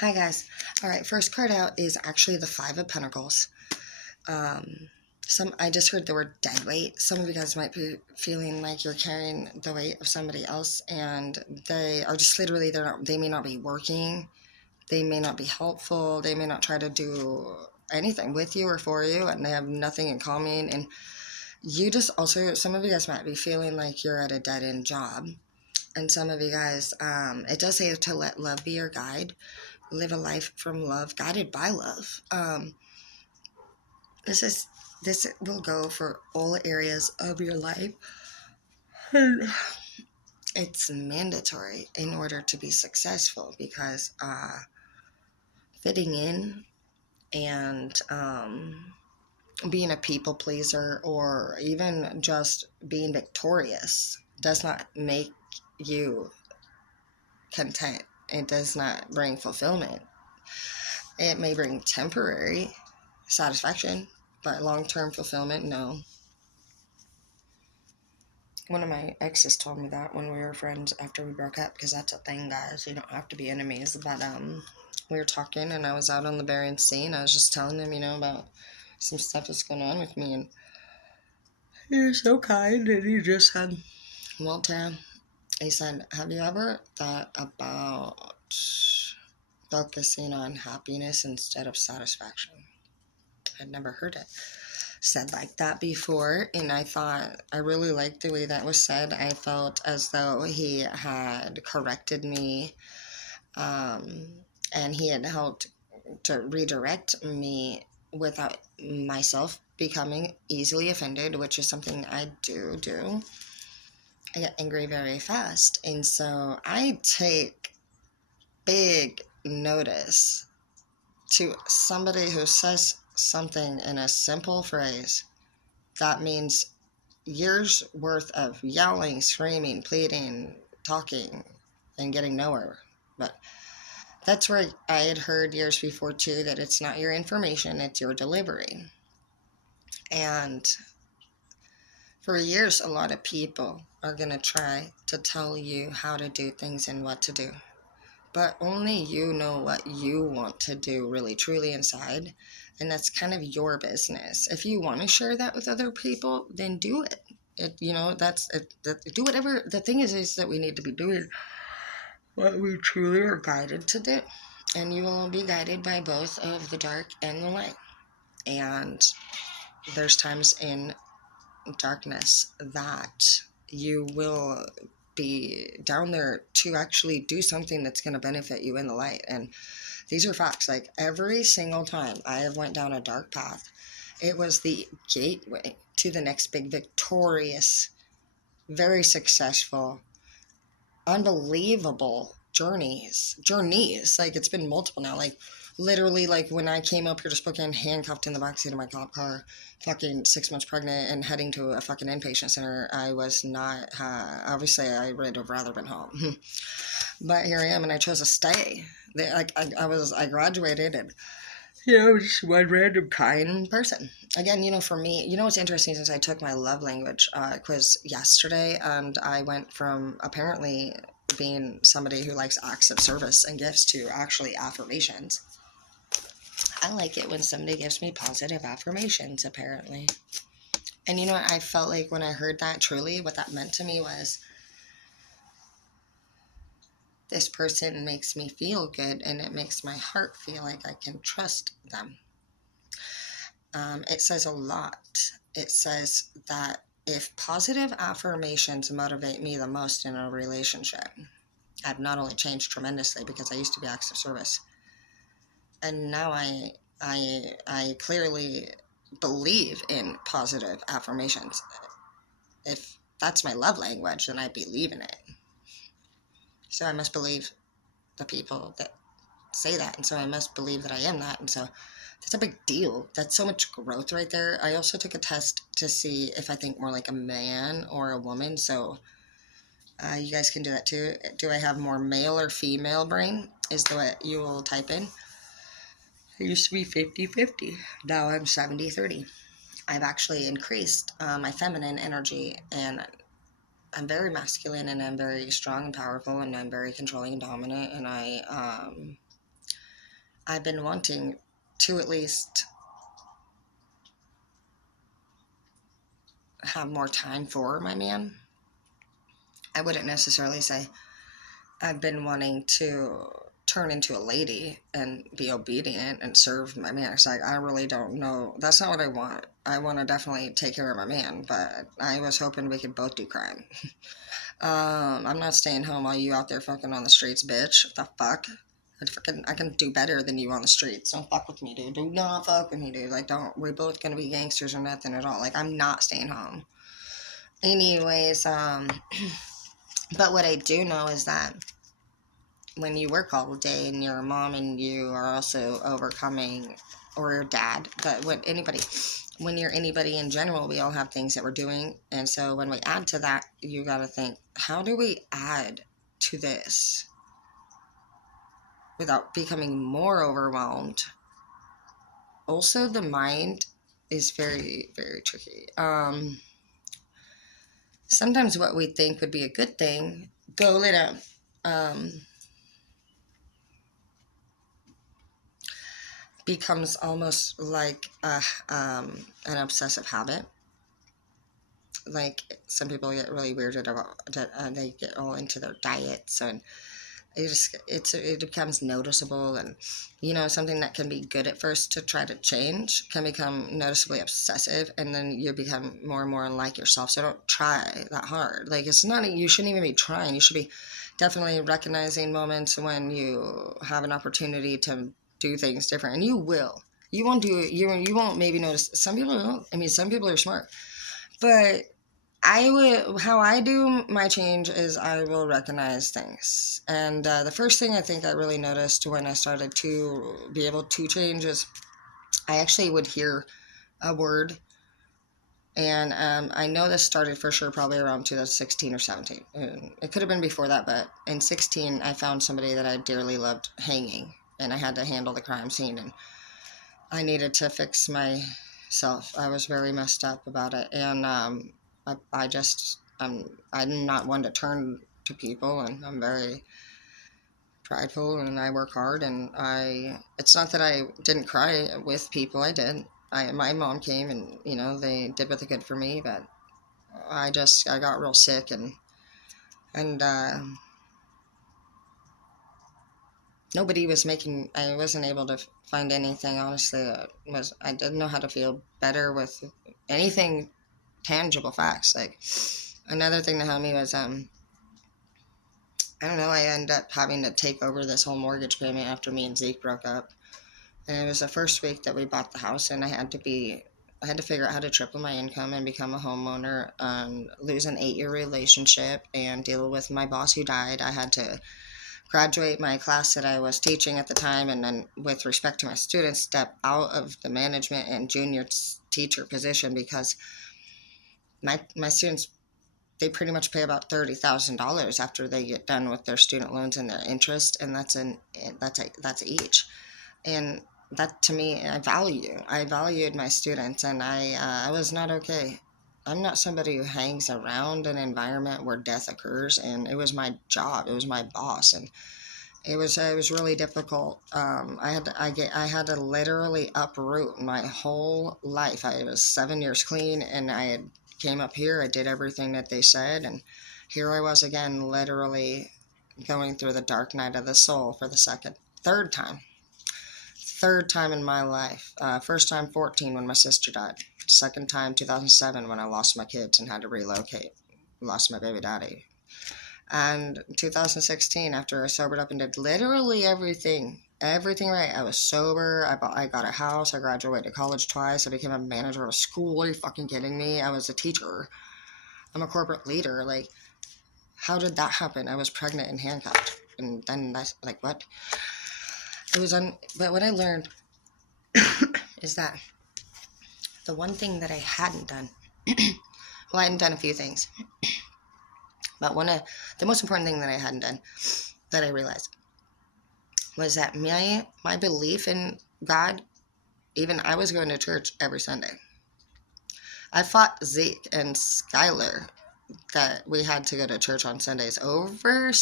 Hi guys. All right, first card out is actually the Five of Pentacles. Um, I just heard the word dead weight. Some of you guys might be feeling like you're carrying the weight of somebody else, and they are just literally they may not be working, they may not be helpful, they may not try to do anything with you or for you, and they have nothing in common. And you just also, some of you guys might be feeling like you're at a dead end job. And some of you guys, it does say to let love be your guide. Live a life from love, guided by love. This is this will go for all areas of your life. It's mandatory in order to be successful because fitting in and being a people pleaser or even just being victorious does not make you content. It does not bring fulfillment. It may bring temporary satisfaction, but long-term fulfillment, no. One of my exes told me that when we were friends after we broke up, because that's a thing, guys. You don't have to be enemies. But we were talking, and I was out on the Bering Sea, and I was just telling him, about some stuff that's going on with me, and he was so kind, and he just said, "Well, Tara," he said, "have you ever thought about focusing on happiness instead of satisfaction?" I'd never heard it said like that before, and I thought I really liked the way that was said. I felt as though he had corrected me, and he had helped to redirect me without myself becoming easily offended, which is something I do. I get angry very fast, and so I take big notice to somebody who says something in a simple phrase that means years worth of yelling, screaming, pleading, talking, and getting nowhere. But that's where I had heard years before too that it's not your information, it's your delivery. And for years, a lot of people are going to try to tell you how to do things and what to do. But only you know what you want to do really truly inside. And that's kind of your business. If you want to share that with other people, then do it. Do whatever. The thing is that we need to be doing what we truly are guided to do. And you will be guided by both of the dark and the light. And there's times in darkness that you will be down there to actually do something that's going to benefit you in the light. And these are facts. Like every single time I have went down a dark path, it was the gateway to the next big victorious, very successful, unbelievable journeys. Like it's been multiple now. Like literally, like when I came up here to Spokane, handcuffed in the backseat of my cop car, fucking 6 months pregnant and heading to a fucking inpatient center, I was not, obviously I would have rather been home. But here I am, and I chose to stay. I graduated, and just one random kind person. Again, for me, what's interesting, since I took my love language quiz yesterday, and I went from apparently being somebody who likes acts of service and gifts to actually affirmations. I like it when somebody gives me positive affirmations, apparently. And I felt like when I heard that, truly what that meant to me was, this person makes me feel good, and it makes my heart feel like I can trust them. It says a lot. It says that if positive affirmations motivate me the most in a relationship, I've not only changed tremendously because I used to be acts of service, and now I clearly believe in positive affirmations. If that's my love language, then I believe in it. So I must believe the people that say that, and so I must believe that I am that, and so that's a big deal. That's so much growth right there. I also took a test to see if I think more like a man or a woman, so you guys can do that too. Do I have more male or female brain is what you will type in. It used to be 50-50. Now I'm 70-30. I've actually increased my feminine energy, and I'm very masculine, and I'm very strong and powerful, and I'm very controlling and dominant, and I I've been wanting to at least have more time for my man. I wouldn't necessarily say I've been wanting to turn into a lady and be obedient and serve my man. It's like, I really don't know. That's not what I want. I want to definitely take care of my man, but I was hoping we could both do crime. I'm not staying home while you out there fucking on the streets, bitch. What the fuck? I can do better than you on the streets. Don't fuck with me, dude. Do not fuck with me, dude. Like, don't. We're both gonna be gangsters or nothing at all. Like, I'm not staying home. Anyways, but what I do know is that when you work all day and you're a mom and you are also overcoming, or your dad, but when you're anybody in general, we all have things that we're doing. And so when we add to that, you got to think, how do we add to this without becoming more overwhelmed? Also, the mind is very, very tricky. Sometimes what we think would be a good thing, go lay down. Becomes almost like an obsessive habit. Like, some people get really weirded about that. They get all into their diets, and it becomes noticeable. And something that can be good at first to try to change can become noticeably obsessive, and then you become more and more unlike yourself. So don't try that hard. Like, it's not, you shouldn't even be trying. You should be definitely recognizing moments when you have an opportunity to do things different, and you will. You won't do it. You won't maybe notice. Some people don't. I mean, some people are smart, but how I do my change is I will recognize things. And the first thing I think I really noticed when I started to be able to change is I actually would hear a word. And I know this started for sure probably around 2016 or 17. And it could have been before that, but in 16, I found somebody that I dearly loved hanging. And I had to handle the crime scene. And I needed to fix myself. I was very messed up about it. And I'm not one to turn to people, and I'm very prideful, and I work hard, and it's not that I didn't cry with people. I did. My mom came, and they did what they could for me, but I got real sick, and nobody was making. I wasn't able to find anything, honestly, I didn't know how to feel better with anything tangible facts. Like, another thing that helped me was I don't know, I ended up having to take over this whole mortgage payment after me and Zeke broke up. And it was the first week that we bought the house, and I had to figure out how to triple my income and become a homeowner, lose an 8-year relationship, and deal with my boss who died. I had to graduate my class that I was teaching at the time, and then, with respect to my students, step out of the management and junior teacher position, because my students, they pretty much pay about $30,000 after they get done with their student loans and their interest, and that's each. And that, to me, I valued my students, and I was not okay. I'm not somebody who hangs around an environment where death occurs, and it was my job. It was my boss, and it was really difficult. I had to literally uproot my whole life. I was 7 years clean, and I had came up here. I did everything that they said, and here I was again, literally going through the dark night of the soul for the third time in my life. First time 14 when my sister died. Second time 2007 when I lost my kids and had to relocate. Lost my baby daddy. And 2016, after I sobered up and did literally everything right. I was sober. I got a house. I graduated college twice. I became a manager of a school. Are you fucking kidding me? I was a teacher. I'm a corporate leader. Like, how did that happen? I was pregnant and handcuffed. And then that's like, what? But what I learned is that the one thing that I hadn't done, well, I hadn't done a few things, but the most important thing that I hadn't done, that I realized, was that my belief in God, even I was going to church every Sunday. I fought Zeke and Skylar that we had to go to church on Sundays over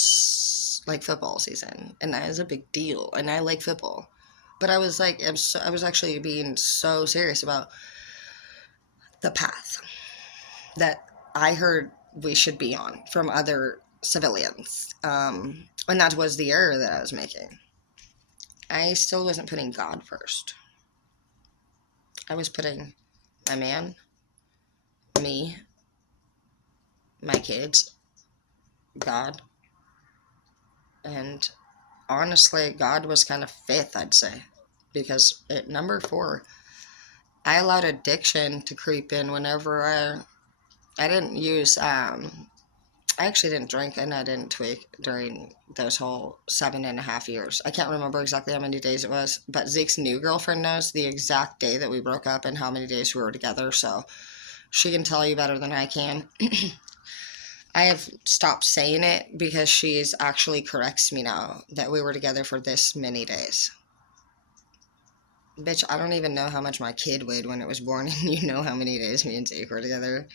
like football season, and that is a big deal, and I like football. But I was like, I was actually being so serious about the path that I heard we should be on from other civilians. And that was the error that I was making. I still wasn't putting God first. I was putting my man, me, my kids, God, and honestly, God was kind of fifth, I'd say, because at number 4, I allowed addiction to creep in whenever I didn't use I actually didn't drink and I didn't tweak during those whole 7.5 years. I can't remember exactly how many days it was, but Zeke's new girlfriend knows the exact day that we broke up and how many days we were together, so she can tell you better than I can. I have stopped saying it because she's actually corrects me now that we were together for this many days. Bitch, I don't even know how much my kid weighed when it was born, and you know how many days me and Zeke were together.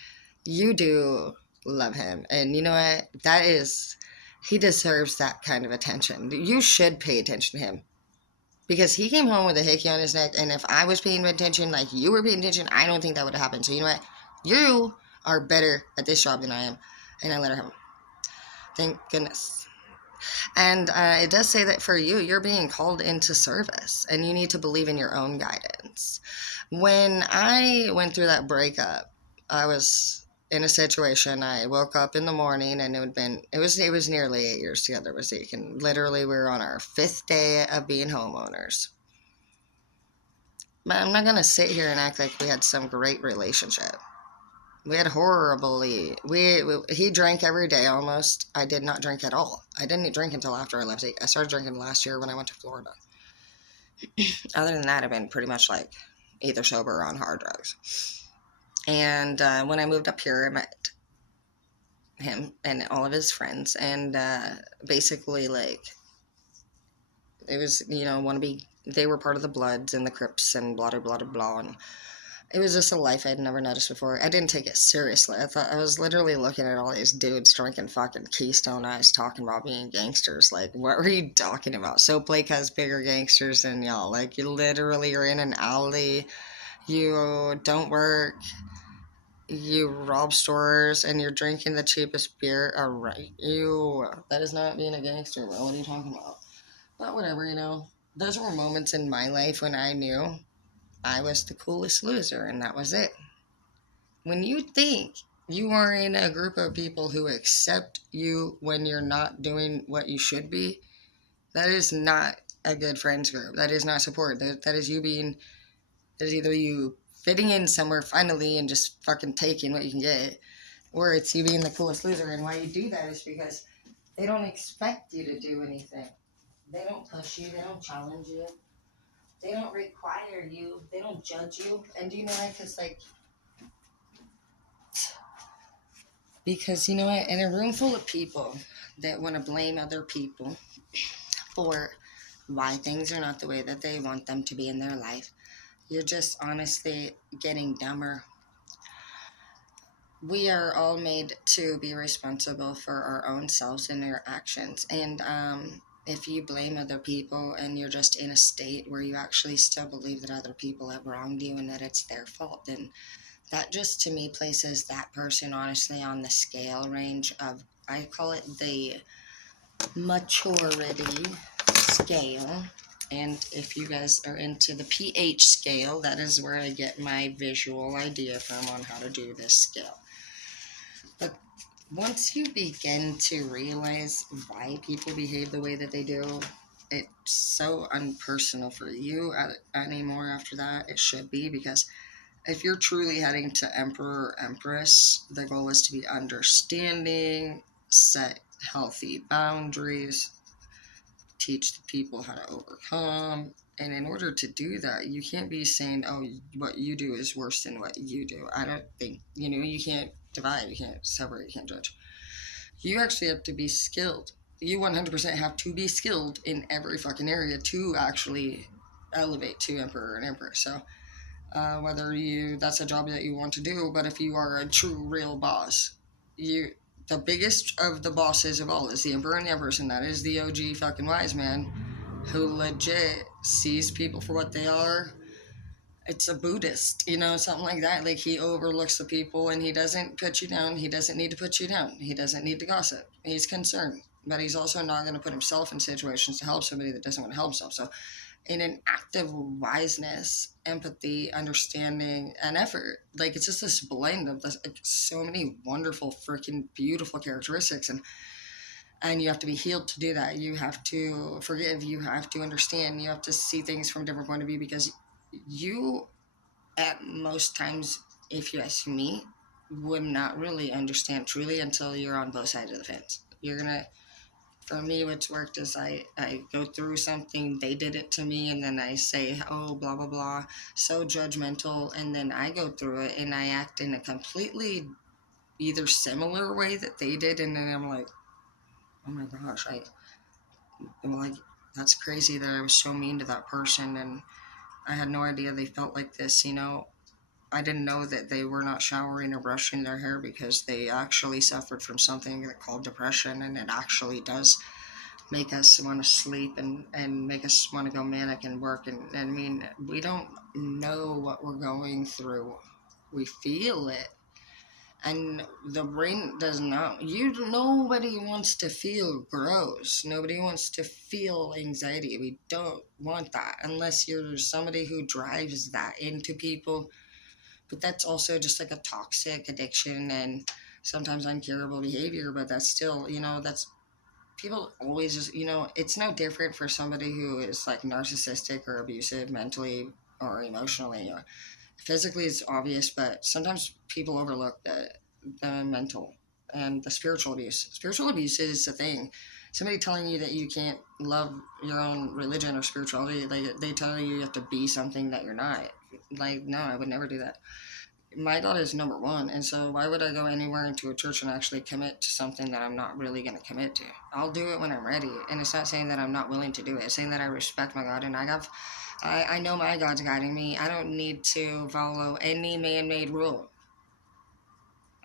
You do love him. And you know what? He deserves that kind of attention. You should pay attention to him. Because he came home with a hickey on his neck, and if I was paying attention like you were paying attention, I don't think that would have happened. So you know what? You are better at this job than I am. And I let her have him. Thank goodness. And it does say that for you, you're being called into service, and you need to believe in your own guidance. When I went through that breakup, I was in a situation. I woke up in the morning, and it was nearly 8 years together with Zeke, and literally we were on our 5th day of being homeowners. But I'm not gonna sit here and act like we had some great relationship. We had horribly. He drank every day almost. I did not drink at all. I didn't drink until after I left. I started drinking last year when I went to Florida. Other than that, I've been pretty much like either sober or on hard drugs. And when I moved up here, I met him and all of his friends, and basically like it was wannabe. They were part of the Bloods and the Crips and blah blah blah blah. And it was just a life I'd never noticed before. I didn't take it seriously. I was literally looking at all these dudes drinking fucking Keystone Ice talking about being gangsters. Like, what were you talking about? Soap Lake has bigger gangsters than y'all. Like, you literally are in an alley. You don't work. You rob stores and you're drinking the cheapest beer. All right. That is not being a gangster, bro. What are you talking about? But whatever. Those were moments in my life when I knew I was the coolest loser, and that was it. When you think you are in a group of people who accept you when you're not doing what you should be, that is not a good friends group. That is not support. That is that is either you fitting in somewhere finally and just fucking taking what you can get, or it's you being the coolest loser. And why you do that is because they don't expect you to do anything. They don't push you. They don't challenge you. They don't require you. They don't judge you. And do you know why? Because you know what? In a room full of people that want to blame other people for why things are not the way that they want them to be in their life, you're just honestly getting dumber. We are all made to be responsible for our own selves and our actions. And if you blame other people and you're just in a state where you actually still believe that other people have wronged you and that it's their fault, then that just to me places that person honestly on the scale range of, I call it the maturity scale. And if you guys are into the pH scale, that is where I get my visual idea from on how to do this scale. But once you begin to realize why people behave the way that they do, it's so unpersonal for you anymore after that. It should be, because if you're truly heading to Emperor or Empress, the goal is to be understanding, set healthy boundaries, teach the people how to overcome. And in order to do that, you can't be saying, oh, what you do is worse than what you do. I don't think, you can't divide, you can't separate, you can't judge. You actually have to be skilled. You 100% have to be skilled in every fucking area to actually elevate to Emperor and Empress. So, whether that's a job that you want to do, but if you are a true real boss, the biggest of the bosses of all is the Emperor and the Empress, and that is the OG fucking wise man. who legit sees people for what they are. It's a Buddhist, something like that. Like, he overlooks the people and he doesn't put you down. He doesn't need to put you down. He doesn't need to gossip. He's concerned, but he's also not going to put himself in situations to help somebody that doesn't want to help himself. So, in an act of wiseness, empathy, understanding, and effort, like, it's just this blend of this, like, so many wonderful, freaking beautiful characteristics. And you have to be healed to do that. You have to forgive. You have to understand. You have to see things from a different point of view, because you, at most times, if you ask me, would not really understand truly until you're on both sides of the fence. You're gonna, for me, what's worked is I go through something, they did it to me, and then I say, oh, blah, blah, blah, so judgmental, and then I go through it and I act in a completely either similar way that they did, and then I'm like, oh my gosh, I'm like, that's crazy that I was so mean to that person, and I had no idea they felt like this. I didn't know that they were not showering or brushing their hair because they actually suffered from something called depression, and it actually does make us want to sleep and make us want to go manic and work. And I mean, we don't know what we're going through. We feel it. And the brain does not. Nobody wants to feel gross. Nobody wants to feel anxiety. We don't want that unless you're somebody who drives that into people. But that's also just like a toxic addiction and sometimes uncurable behavior. But that's still, that's people always just, it's no different for somebody who is like narcissistic or abusive mentally or emotionally or physically. It's obvious, but sometimes people overlook the mental and the spiritual abuse. Spiritual abuse is a thing. Somebody telling you that you can't love your own religion or spirituality, like they tell you have to be something that you're not. Like, no, I would never do that. My God is number one, and so why would I go anywhere into a church and actually commit to something that I'm not really going to commit to? I'll do it when I'm ready, and it's not saying that I'm not willing to do it. It's saying that I respect my God, and I know my God's guiding me. I don't need to follow any man-made rule.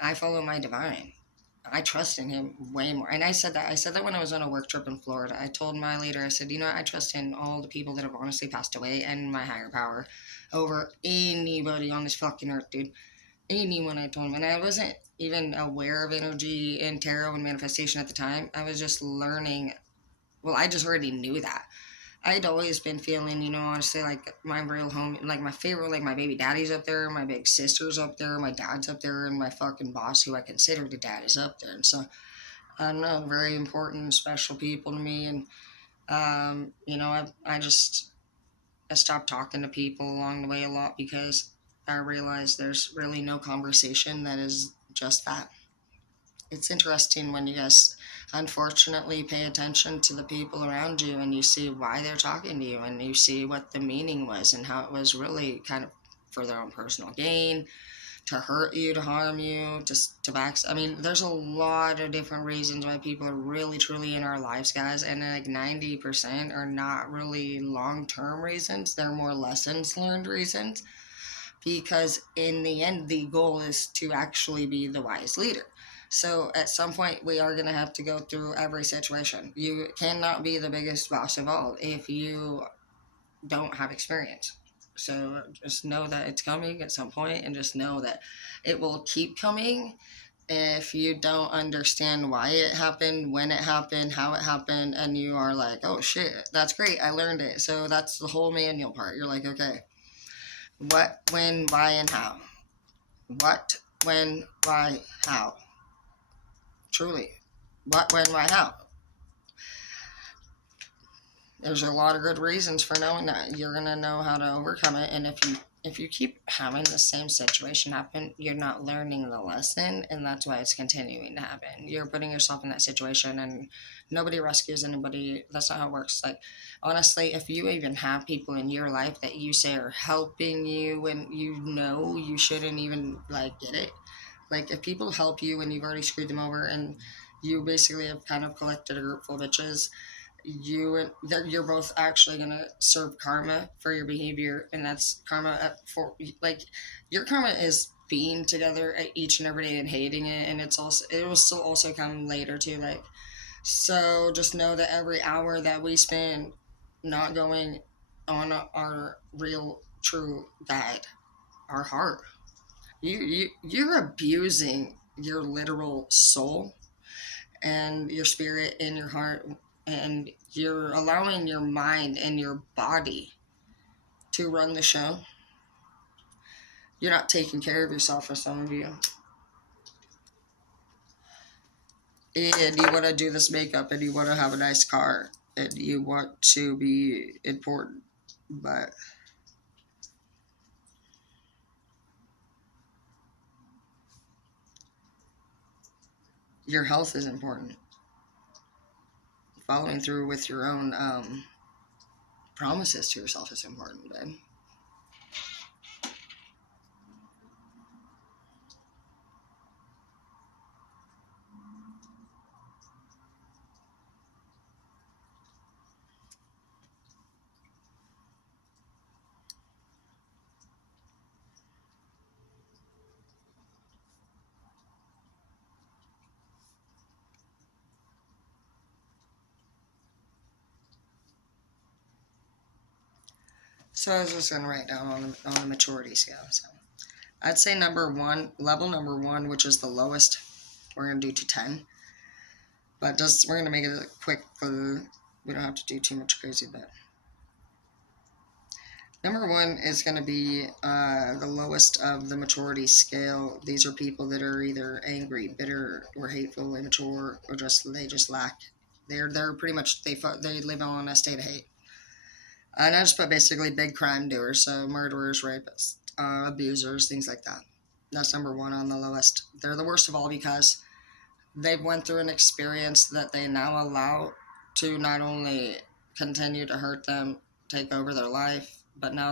I follow my divine. I trust in him way more. And I said that. I said that when I was on a work trip in Florida. I told my leader, I said, I trust in all the people that have honestly passed away and my higher power over anybody on this fucking earth, dude. Anyone, I told him. And I wasn't even aware of energy and tarot and manifestation at the time. I was just learning. Well, I just already knew that. I'd always been feeling, honestly, like my real home, like my favorite, like my baby daddy's up there, my big sister's up there, my dad's up there, and my fucking boss, who I consider the dad, is up there. And so, I don't know, very important, special people to me. And, I stopped talking to people along the way a lot because I realized there's really no conversation that is just that. It's interesting when you guys unfortunately pay attention to the people around you and you see why they're talking to you and you see what the meaning was and how it was really kind of for their own personal gain, to hurt you, to harm you, to back. I mean, there's a lot of different reasons why people are really truly in our lives, guys, and like 90% are not really long-term reasons. They're more lessons learned reasons, because in the end the goal is to actually be the wise leader. So at some point we are going to have to go through every situation. You cannot be the biggest boss of all if you don't have experience. So just know that it's coming at some point, and just know that it will keep coming if you don't understand why it happened, when it happened, how it happened, and you are like, oh shit, that's great, I learned it. So that's the whole manual part. You're like, okay, what, when, why, and how. What, when, why, how. Truly. What, when, why, how. There's a lot of good reasons for knowing that. You're gonna know how to overcome it, and if you keep having the same situation happen, you're not learning the lesson, and that's why it's continuing to happen. You're putting yourself in that situation, and nobody rescues anybody. That's not how it works. Like, honestly, if you even have people in your life that you say are helping you when you shouldn't even like get it, like if people help you and you've already screwed them over and you basically have kind of collected a group full of bitches, you're both actually gonna serve karma for your behavior, and that's karma for like your karma is being together each and every day and hating it, and it will still also come later too. Like, so just know that every hour that we spend not going on our real true guide, our heart. You're abusing your literal soul and your spirit and your heart, and you're allowing your mind and your body to run the show. You're not taking care of yourself, for some of you. And you want to do this makeup, and you want to have a nice car, and you want to be important, but your health is important. Following through with your own promises to yourself is important, babe. So I was just gonna write down on the maturity scale. So I'd say number one, level number one, which is the lowest. We're gonna do to 10, but just we're gonna make it quick. We don't have to do too much crazy, but number one is going to be the lowest of the maturity scale. These are people that are either angry, bitter, or hateful, immature, or just lack. They're pretty much they live on a state of hate. And I just put basically big crime doers, so murderers, rapists, abusers, things like that. That's number one on the lowest. They're the worst of all because they've went through an experience that they now allow to not only continue to hurt them, take over their life, but now